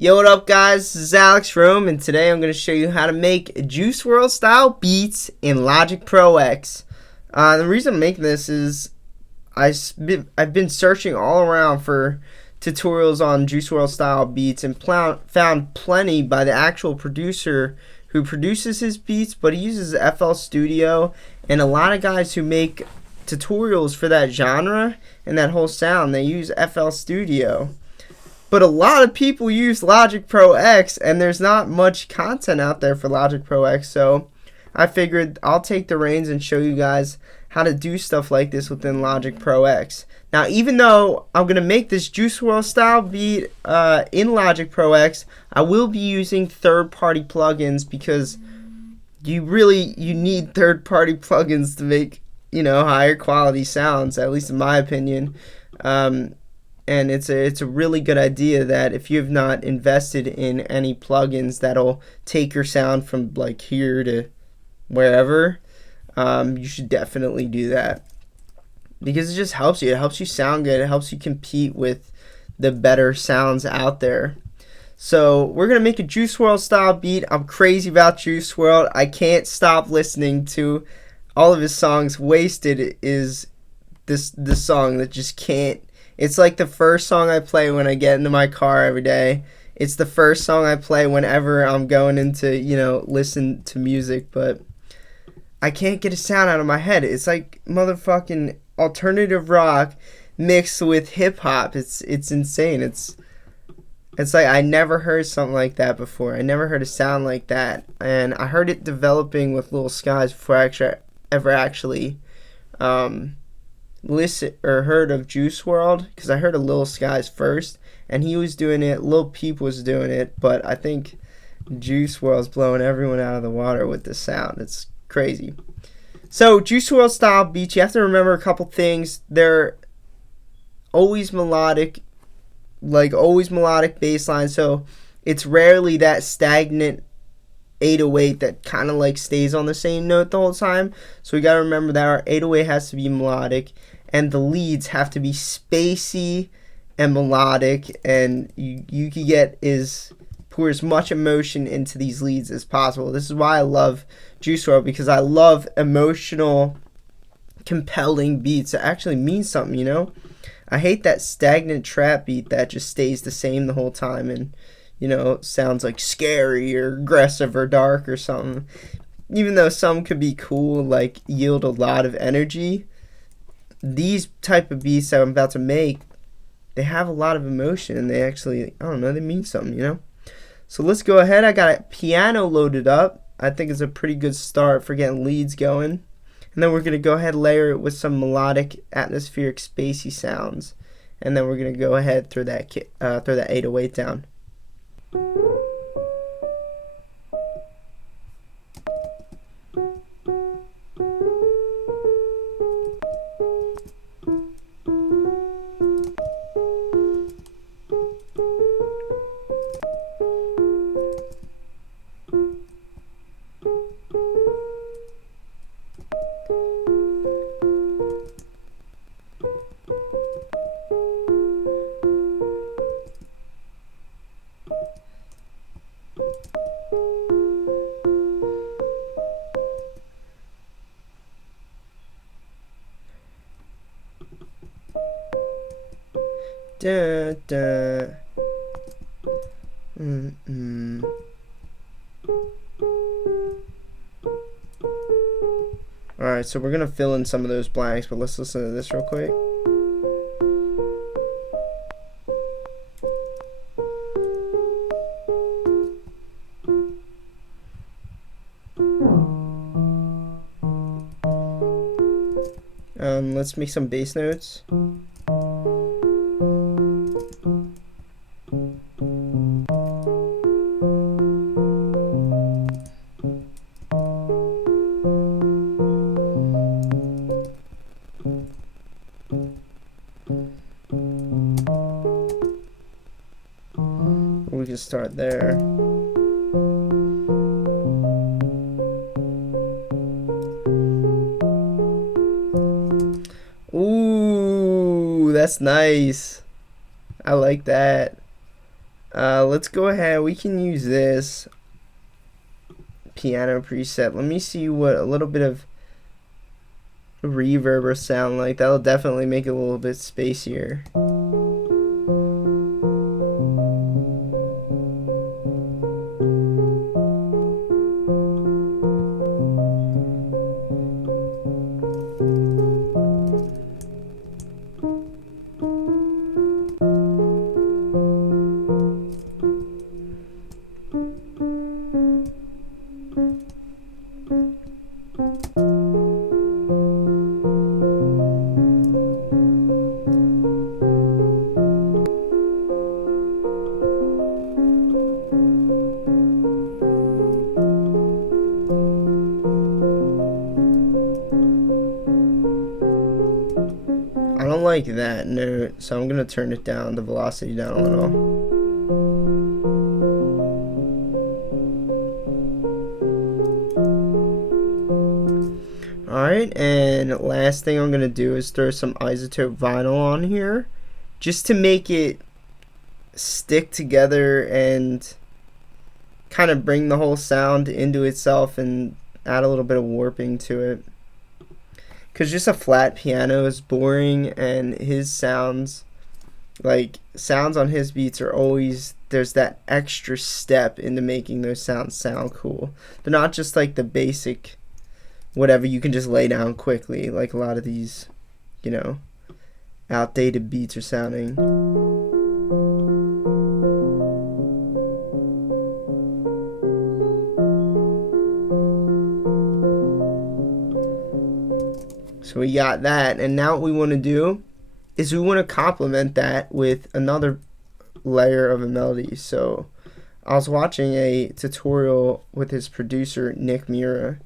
Yo, what up guys, this is Alex Rome, and today I'm going to show you how to make Juice WRLD style beats in Logic Pro X. The reason I'm making this is I've been searching all around for tutorials on Juice WRLD style beats and found plenty by the actual producer who produces his beats, but he uses FL Studio, and a lot of guys who make tutorials for that genre and that whole sound, they use FL Studio. But a lot of people use Logic Pro X, and there's not much content out there for Logic Pro X, so I figured I'll take the reins and show you guys how to do stuff like this within Logic Pro X. Now, even though I'm going to make this Juice WRLD style beat in Logic Pro X, I will be using third-party plugins because you need third-party plugins to make, higher quality sounds, at least in my opinion. And it's a really good idea that if you have not invested in any plugins that'll take your sound from like here to wherever, you should definitely do that because it just helps you. It helps you sound good. It helps you compete with the better sounds out there. So we're gonna make a Juice WRLD style beat. I'm crazy about Juice WRLD. I can't stop listening to all of his songs. Wasted is this song that just can't. It's like the first song I play when I get into my car every day. It's the first song I play whenever I'm going into, listen to music, but I can't get a sound out of my head. It's like motherfucking alternative rock mixed with hip hop. It's insane. It's like I never heard something like that before. I never heard a sound like that. And I heard it developing with Lil Skies before I ever actually listen or heard of Juice WRLD, because I heard of Lil Skies first and he was doing it, Lil Peep was doing it, but I think Juice WRLD's blowing everyone out of the water with the sound. It's crazy. So Juice WRLD style beats, you have to remember a couple things. They're always melodic, bass line, so it's rarely that stagnant 808 that kind of like stays on the same note the whole time. So we got to remember that our 808 has to be melodic and the leads have to be spacey and melodic, and you can pour as much emotion into these leads as possible. This is why I love Juice WRLD, because I love emotional, compelling beats that actually mean something, I hate that stagnant trap beat that just stays the same the whole time and sounds like scary or aggressive or dark or something. Even though some could be cool, like yield a lot of energy, these type of beats that I'm about to make, they have a lot of emotion and they actually, they mean something, So let's go ahead. I got a piano loaded up. I think it's a pretty good start for getting leads going. And then we're going to go ahead and layer it with some melodic, atmospheric, spacey sounds. And then we're going to go ahead throw that 808 down. Da, da. Alright, so we're going to fill in some of those blanks, but let's listen to this real quick. Let's make some bass notes. We can start there. Ooh, that's nice. I like that. Let's go ahead. We can use this piano preset. Let me see what a little bit of reverb or sound like. That'll definitely make it a little bit spacier. I don't like that note, so I'm gonna turn it down, the velocity down a little. Alright, and last thing I'm gonna do is throw some isotope vinyl on here just to make it stick together and kind of bring the whole sound into itself and add a little bit of warping to it. Because just a flat piano is boring, and his sounds on his beats are always, there's that extra step into making those sounds sound cool. They're not just like the basic whatever you can just lay down quickly like a lot of these, you know, outdated beats are sounding. So we got that, and now what we want to do is we want to complement that with another layer of a melody. So I was watching a tutorial with his producer Nick Mura,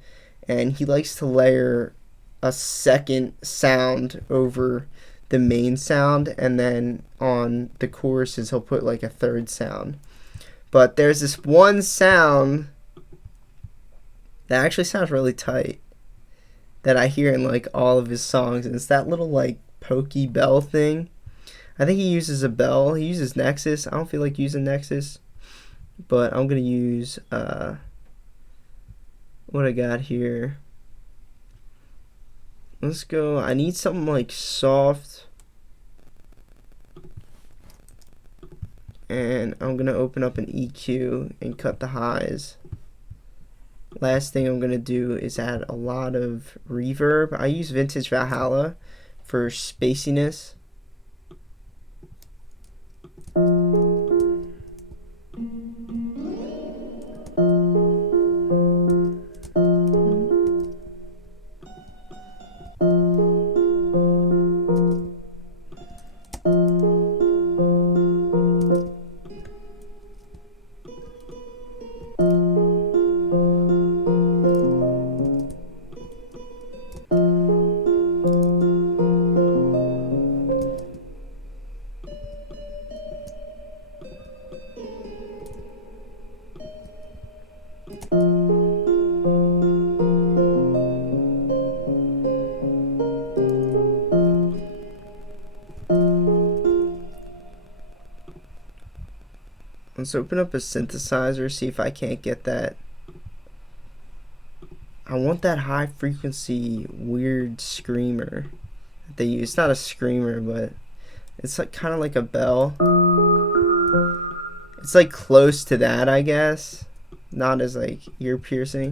and he likes to layer a second sound over the main sound, and then on the choruses he'll put like a third sound. But there's this one sound that actually sounds really tight that I hear in like all of his songs, and it's that little like pokey bell thing. I think he uses a bell. He uses Nexus. I don't feel like using Nexus, but I'm gonna use what I got here. Let's go. I need something like soft, and I'm gonna open up an EQ and cut the highs. Last thing I'm going to do is add a lot of reverb. I use vintage Valhalla for spaciness. Let's open up a synthesizer, see if I can't get that. I want that high frequency weird screamer that they use. It's not a screamer, but it's like kind of like a bell. It's like close to that, I guess. Not as like ear piercing.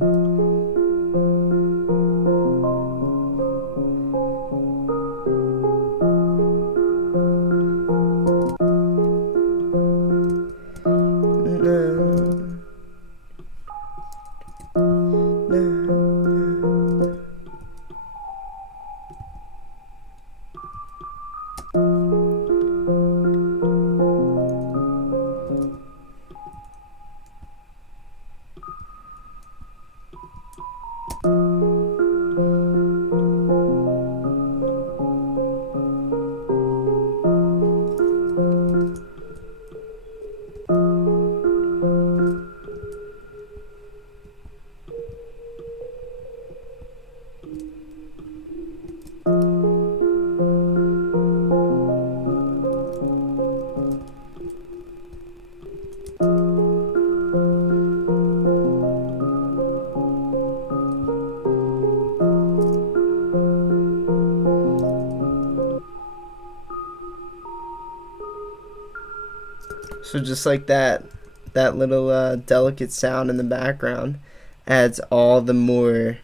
So just like that little delicate sound in the background adds all the more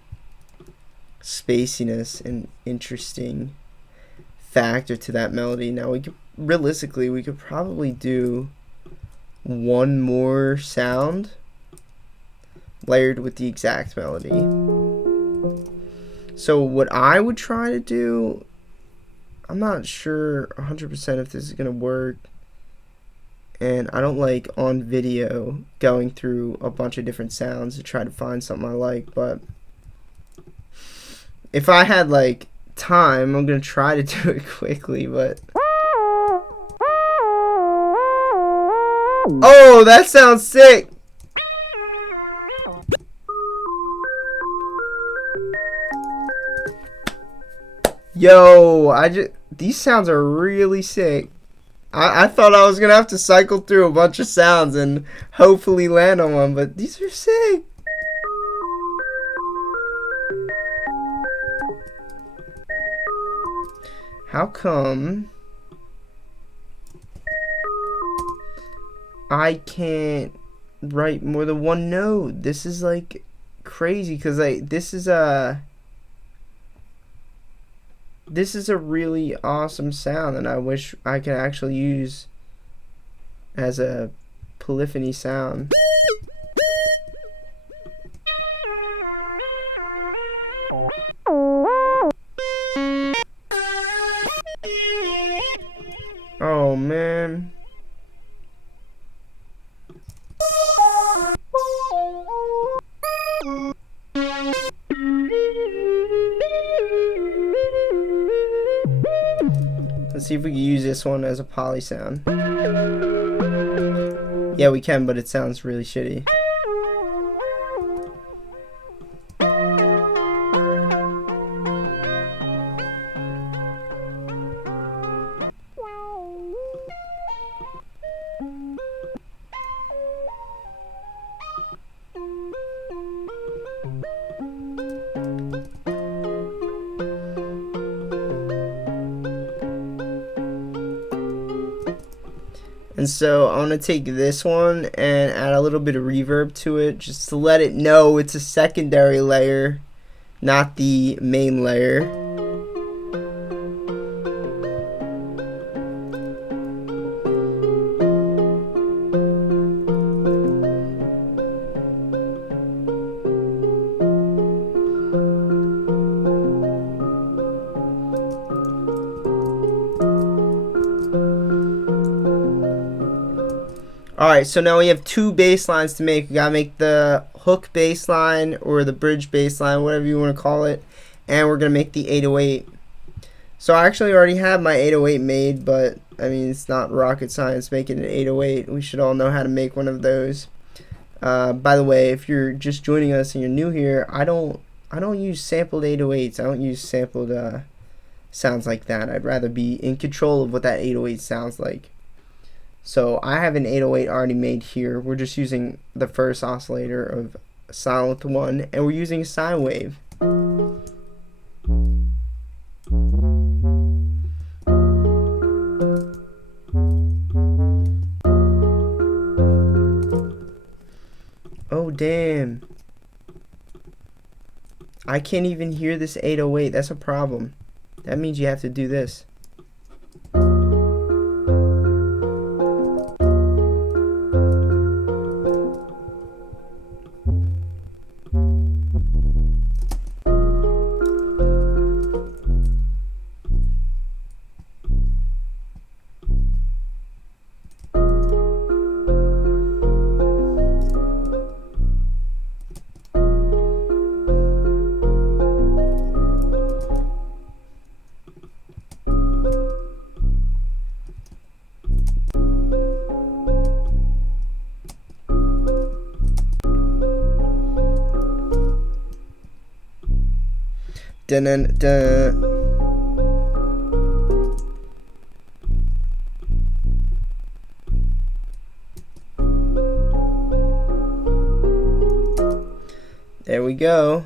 spaciness and interesting factor to that melody. Now realistically we could probably do one more sound layered with the exact melody. So what I would try to do, I'm not sure 100% if this is gonna work, and I don't like on video going through a bunch of different sounds to try to find something I like, but if I had like time, I'm gonna try to do it quickly. But oh, that sounds sick. Yo, these sounds are really sick. I thought I was gonna have to cycle through a bunch of sounds and hopefully land on one, but these are sick. How come I can't write more than one note? This is like crazy, because like this is a really awesome sound, and I wish I could actually use as a polyphony sound. Oh man. Let's see if we can use this one as a poly sound. Yeah, we can, but it sounds really shitty. And so I want to take this one and add a little bit of reverb to it, just to let it know it's a secondary layer, not the main layer. Alright, so now we have two bass lines to make. We gotta make the hook bass line or the bridge bass line, whatever you want to call it, and we're gonna make the 808. So I actually already have my 808 made, but I mean, it's not rocket science making an 808. We should all know how to make one of those. By the way, if you're just joining us and you're new here, I don't use sampled 808s. I don't use sampled sounds like that. I'd rather be in control of what that 808 sounds like. So I have an 808 already made here. We're just using the first oscillator of Sylenth 1, and we're using a sine wave. Oh damn. I can't even hear this 808. That's a problem. That means you have to do this. Dun dun dun. There we go.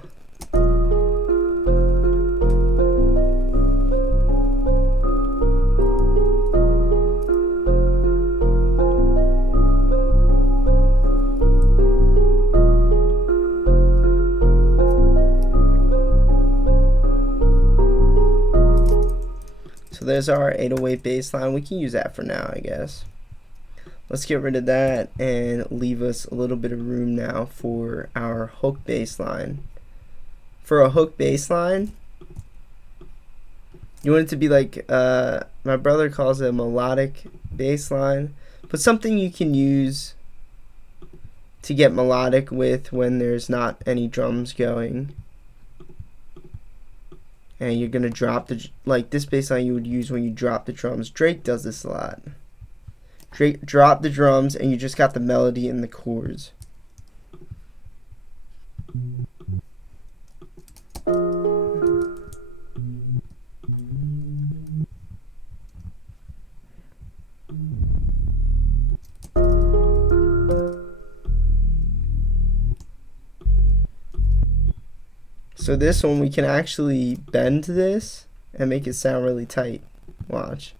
there's our 808 bass line. We can use that for now, I guess. Let's get rid of that and leave us a little bit of room now for our hook bass line. For a hook bass line, you want it to be like, my brother calls it a melodic bass line, but something you can use to get melodic with when there's not any drums going. And you're gonna drop the, like this bass line you would use when you drop the drums. Drake does this a lot. Drake drop the drums and you just got the melody and the chords. So this one, we can actually bend this and make it sound really tight. Watch.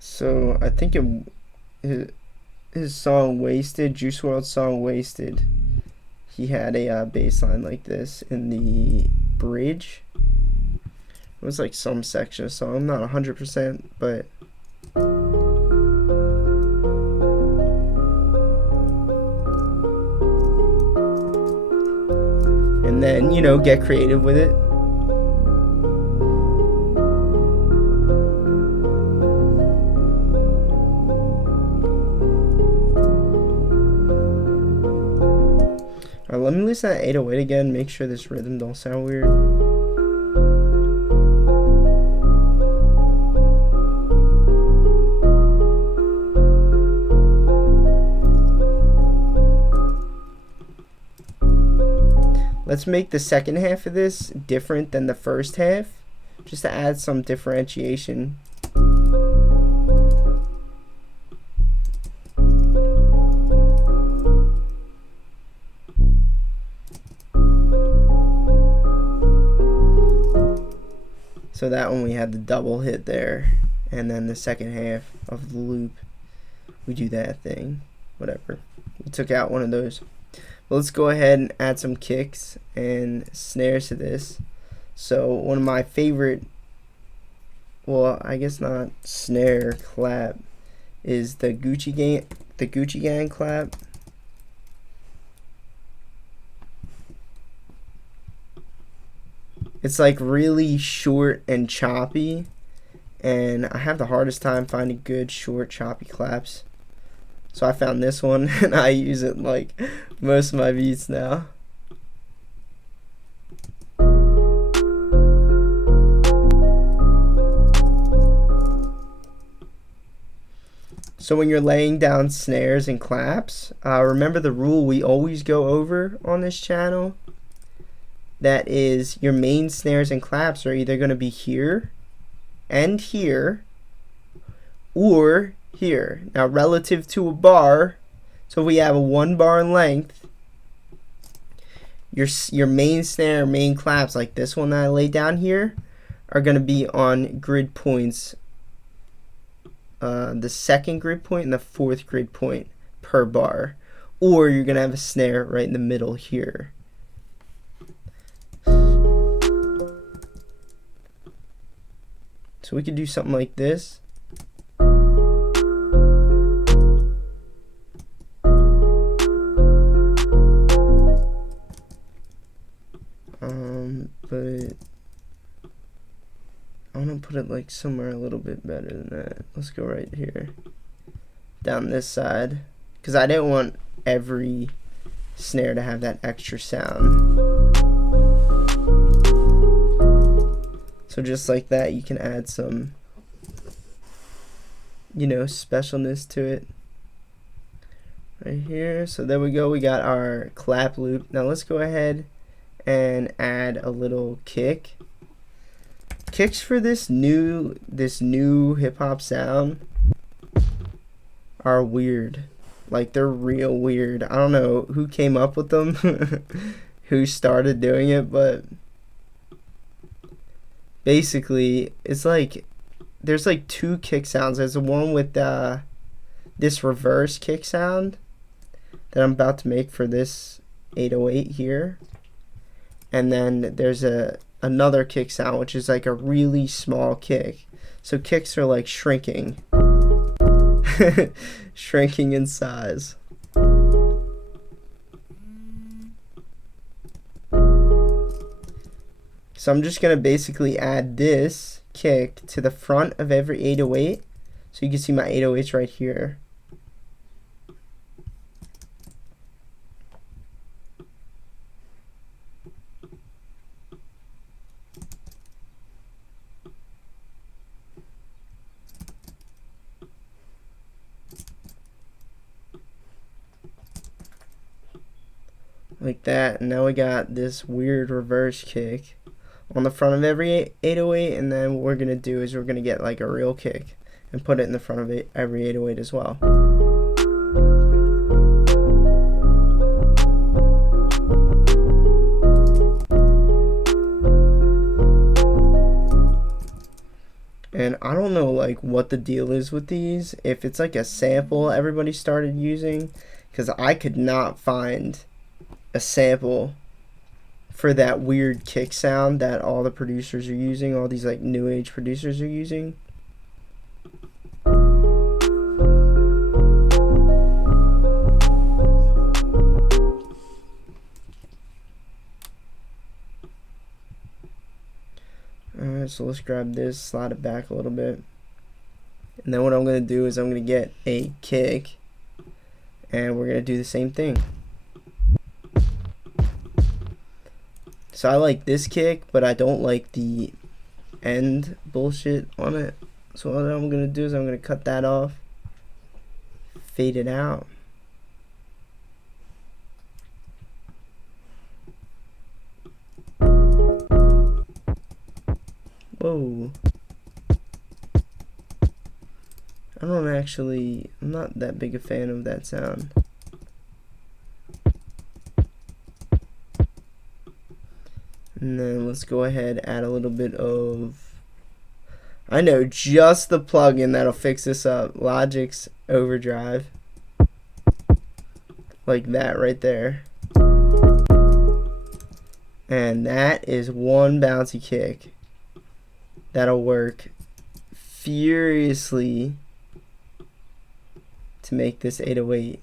So I think his song Wasted, Juice WRLD's song Wasted, he had a bass line like this in the bridge. It was like some section of song, I'm not 100%, but and then, you know, get creative with it. Let me listen to that 808 again, make sure this rhythm don't sound weird. Let's make the second half of this different than the first half, just to add some differentiation. So that one we had the double hit there, and then the second half of the loop we do that thing, whatever. We took out one of those. But let's go ahead and add some kicks and snares to this. So one of my favorite, well, I guess not snare clap, is the Gucci Gang clap. It's like really short and choppy, and I have the hardest time finding good short choppy claps. So I found this one and I use it in like most of my beats now. So when you're laying down snares and claps, remember the rule we always go over on this channel. That is, your main snares and claps are either going to be here and here or here. Now relative to a bar, so if we have a 1 bar in length, your main snare, main claps like this one that I laid down here are going to be on grid points, the second grid point and the fourth grid point per bar, or you're going to have a snare right in the middle here. So we could do something like this. But I want to put it like somewhere a little bit better than that. Let's go right here, down this side, because I didn't want every snare to have that extra sound. So just like that, you can add some, you know, specialness to it right here. So there we go, we got our clap loop. Now let's go ahead and add a little kick. Kicks for this new hip hop sound are weird. Like, they're real weird. I don't know who came up with them, who started doing it, but basically, it's like, there's like two kick sounds. There's the one with this reverse kick sound that I'm about to make for this 808 here. And then there's another kick sound, which is like a really small kick. So kicks are like shrinking. Shrinking in size. So I'm just going to basically add this kick to the front of every 808. So you can see my 808s right here. Like that, and now we got this weird reverse kick on the front of every 808, and then what we're gonna do is we're gonna get like a real kick and put it in the front of every 808 as well. And I don't know like what the deal is with these, if it's like a sample everybody started using, because I could not find a sample for that weird kick sound that all the producers are using, all these like new age producers are using. Alright, so let's grab this, slide it back a little bit, and then what I'm going to do is I'm going to get a kick and we're going to do the same thing. So I like this kick, but I don't like the end bullshit on it. So what I'm going to do is I'm going to cut that off, fade it out. Whoa. I'm not that big a fan of that sound. And then let's go ahead, add a little bit of, I know just the plugin that'll fix this up, Logic's Overdrive. Like that right there. And that is one bouncy kick that'll work furiously to make this 808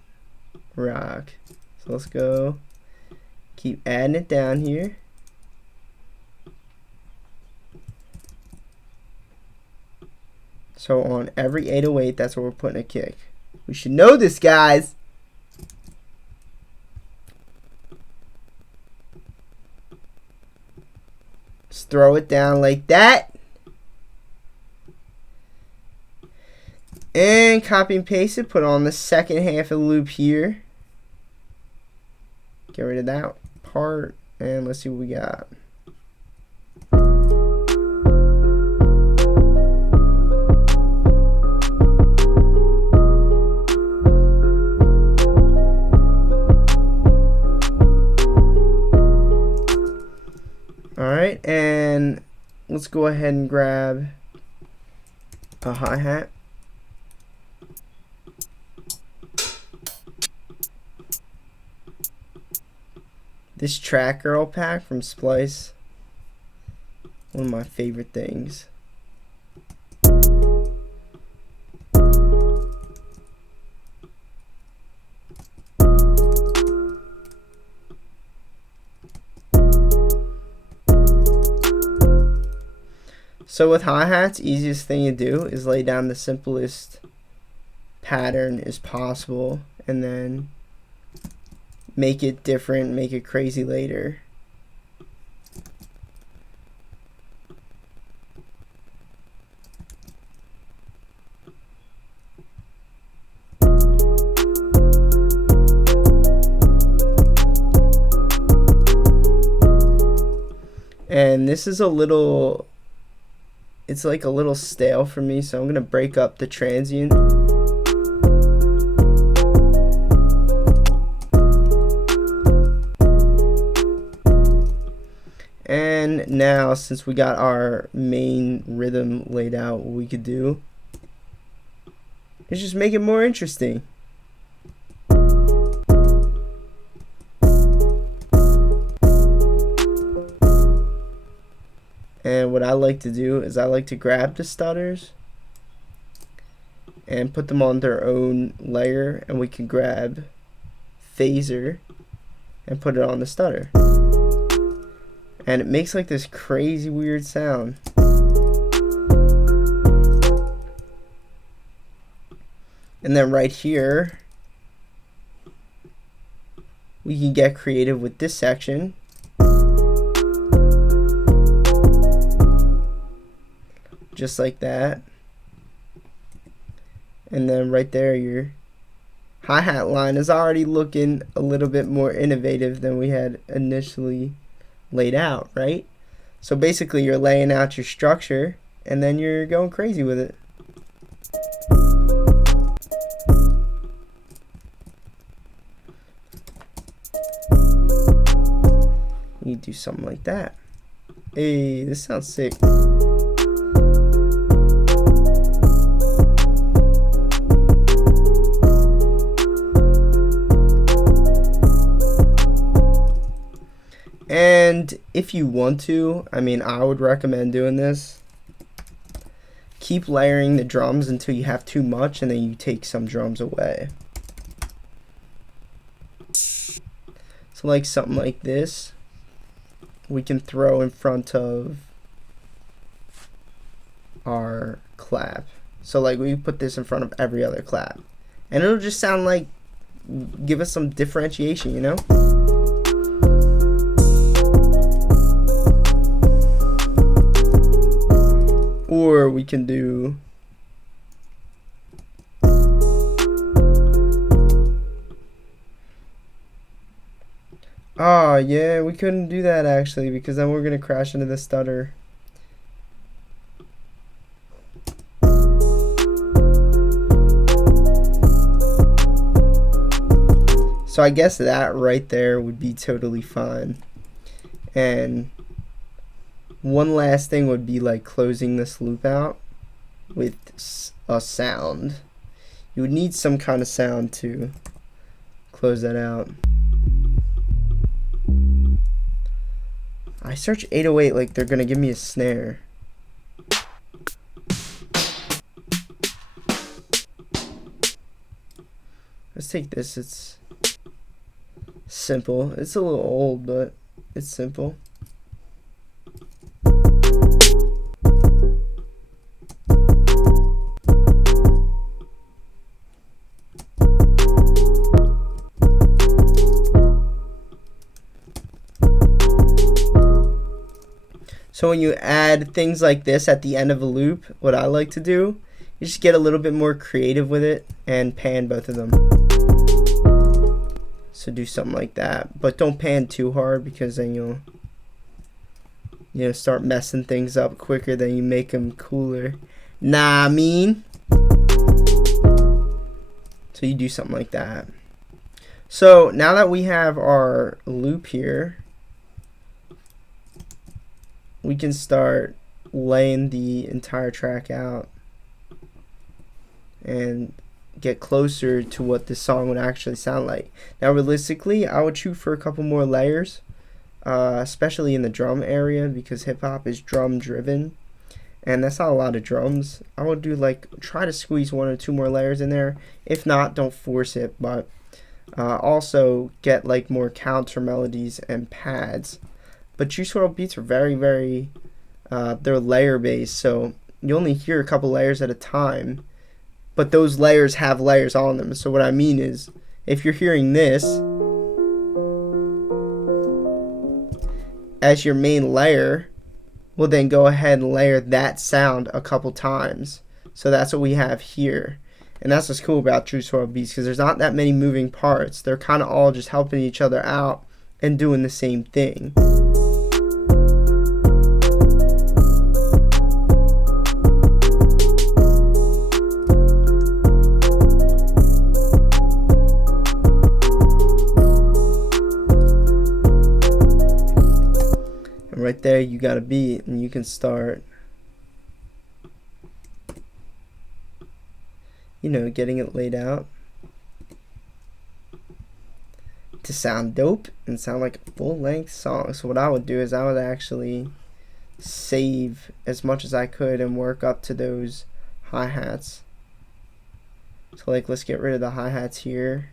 rock. So let's go, keep adding it down here. So on every 808, that's where we're putting a kick. We should know this, guys. Just throw it down like that. And copy and paste it, put it on the second half of the loop here. Get rid of that part, and let's see what we got. Alright, and let's go ahead and grab a hi-hat. This Track Girl pack from Splice, one of my favorite things. So with hi-hats, easiest thing to do is lay down the simplest pattern as possible and then make it different, make it crazy later. And this is a little, it's like a little stale for me, so I'm gonna break up the transient. And now, since we got our main rhythm laid out, what we could do is just make it more interesting. And what I like to do is I like to grab the stutters and put them on their own layer, and we can grab phaser and put it on the stutter. And it makes like this crazy weird sound. And then right here, we can get creative with this section. Just like that. And then right there, your hi-hat line is already looking a little bit more innovative than we had initially laid out, right? So basically you're laying out your structure and then you're going crazy with it. You do something like that. Hey, this sounds sick. And if you want to, I mean, I would recommend doing this. Keep layering the drums until you have too much, and then you take some drums away. So like something like this, we can throw in front of our clap. So like we put this in front of every other clap, and it'll just sound like, give us some differentiation, you know? Or we can do yeah, we couldn't do that actually, because then we're gonna crash into the stutter. So I guess that right there would be totally fine. And one last thing would be like closing this loop out with a sound. You would need some kind of sound to close that out. I search 808 like they're gonna give me a snare. Let's take this. It's simple. It's a little old, but it's simple. So when you add things like this at the end of a loop, what I like to do is just get a little bit more creative with it and pan both of them. So do something like that, but don't pan too hard, because then you'll start messing things up quicker than you make them cooler. Nah, I mean. So you do something like that. So now that we have our loop here, we can start laying the entire track out and get closer to what this song would actually sound like. Now realistically, I would shoot for a couple more layers, especially in the drum area, because hip hop is drum driven and that's not a lot of drums. I would do like, try to squeeze 1 or 2 more layers in there. If not, don't force it, but also get like more counter melodies and pads. But Juice WRLD beats are very, they're layer based, so you only hear a couple layers at a time, but those layers have layers on them. So what I mean is, if you're hearing this as your main layer, well then go ahead and layer that sound a couple times. So that's what we have here. And that's what's cool about Juice WRLD beats, because there's not that many moving parts. They're kind of all just helping each other out and doing the same thing. Right you got a beat and you can start, you know, getting it laid out to sound dope and sound like a full-length song. So what I would do is I would actually save as much as I could and work up to those hi-hats. So like, let's get rid of the hi-hats here.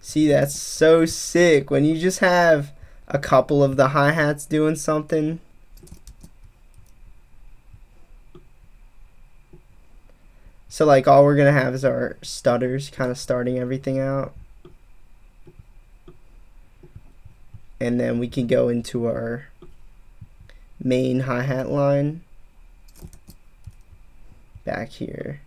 See, that's so sick when you just have a couple of the hi-hats doing something. So like, all we're gonna have is our stutters kind of starting everything out, and then we can go into our main hi-hat line back here.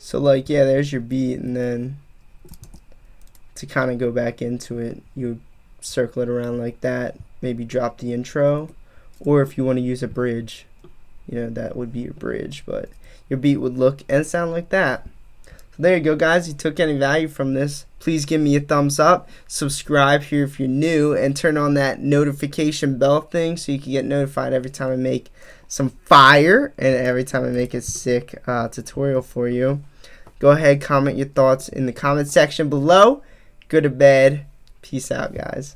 So like, yeah, there's your beat, and then to kind of go back into it, you circle it around like that, maybe drop the intro, or if you want to use a bridge, you know, that would be your bridge, but your beat would look and sound like that. So there you go, guys. If you took any value from this, please give me a thumbs up, subscribe here if you're new, and turn on that notification bell thing so you can get notified every time I make some fire and every time I make a sick tutorial for you. Go ahead, comment your thoughts in the comment section below. Go to bed. Peace out, guys.